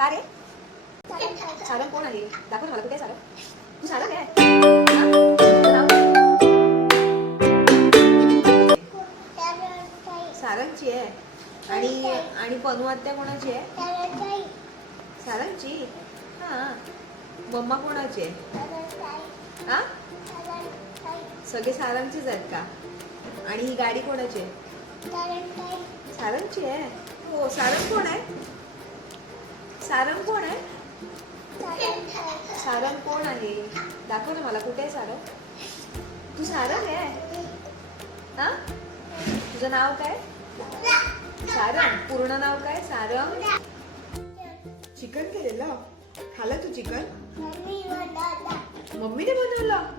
का रे? सारंग कोण आहे? दाखव मला कुठे आहे तू सारंग आहे. काय? सारंगची आहे. आणि आणि पनुआत्या कोणाची आहे? सारंगची? हा. मम्मा कोणाची आहे? हा? सगळे सारंगचेच आहेत का? आणि ही गाडी कोणाची आहे? सारंगची आहे. हो सारंग कोण आहे? सारंग कोण आहे? सारंग. कोण आहे? दाखव ना मला कुठे आहे सारंग? तू सारंग आहे? हा? तुझं नाव काय? सारंग. पूर्ण नाव काय? सारंग? चिकन केलेलं? खाल्लं तू चिकन? मम्मीने बनवलं?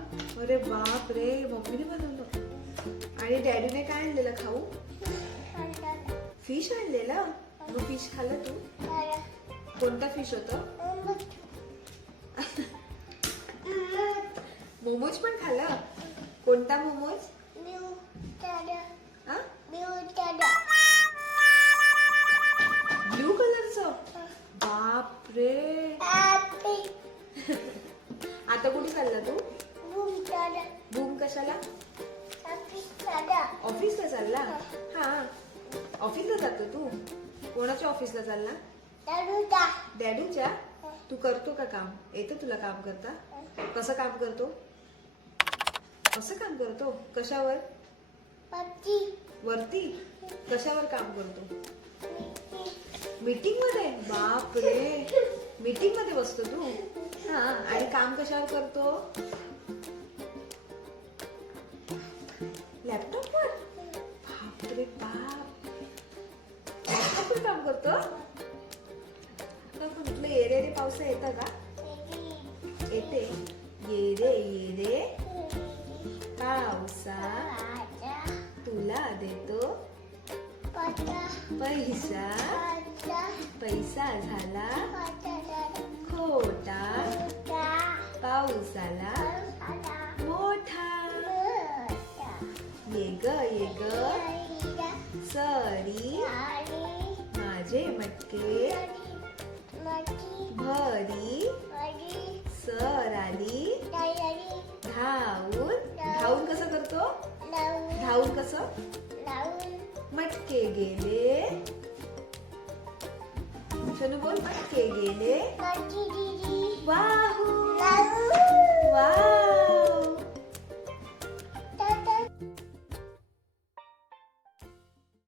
अरे बाप रे मम्मीने बनवलं. आणि डॅडीने काय आणलेलं खाऊ? फिश आणलेलं. मग फिश खाल्लं तू? कोणता फिश होतं? मोमोज पण खाल्लं? कोणता मोमोज? हा? ब्ल्यू कलरचं? बाप रे आता कुठे चालला तू? बूम कशाला? ऑफिसला चालला? हा. ऑफिसला जातो तू. कोणाच्या ऑफिसला चालला? डॅडूच्या. तू करतो का काम? येतं तुला काम करता? कसं काम करतो? कसं काम करतो? कशावर? वरती. कशावर काम करतो? मीटिंगमध्ये बाप रे मीटिंगमध्ये बसतो तू? हा आणि काम कशावर करतो? लॅपटॉपवर? बाप रे बाप. लॅपटॉपवर काम करतो? का कुठलं येरे रे पावसा येतं का? येते. ये रे ये रे पावसा तुला देतो. पैसा. पैसा झाला. खोटा. पावसाला मोठा. ये ग ये ग सरी. माझे मटके. भरी सर आली धावून धावून कसं करतो? धावून कसं? मटके गेले. शनू बोल मटके गेले. वाहू. वा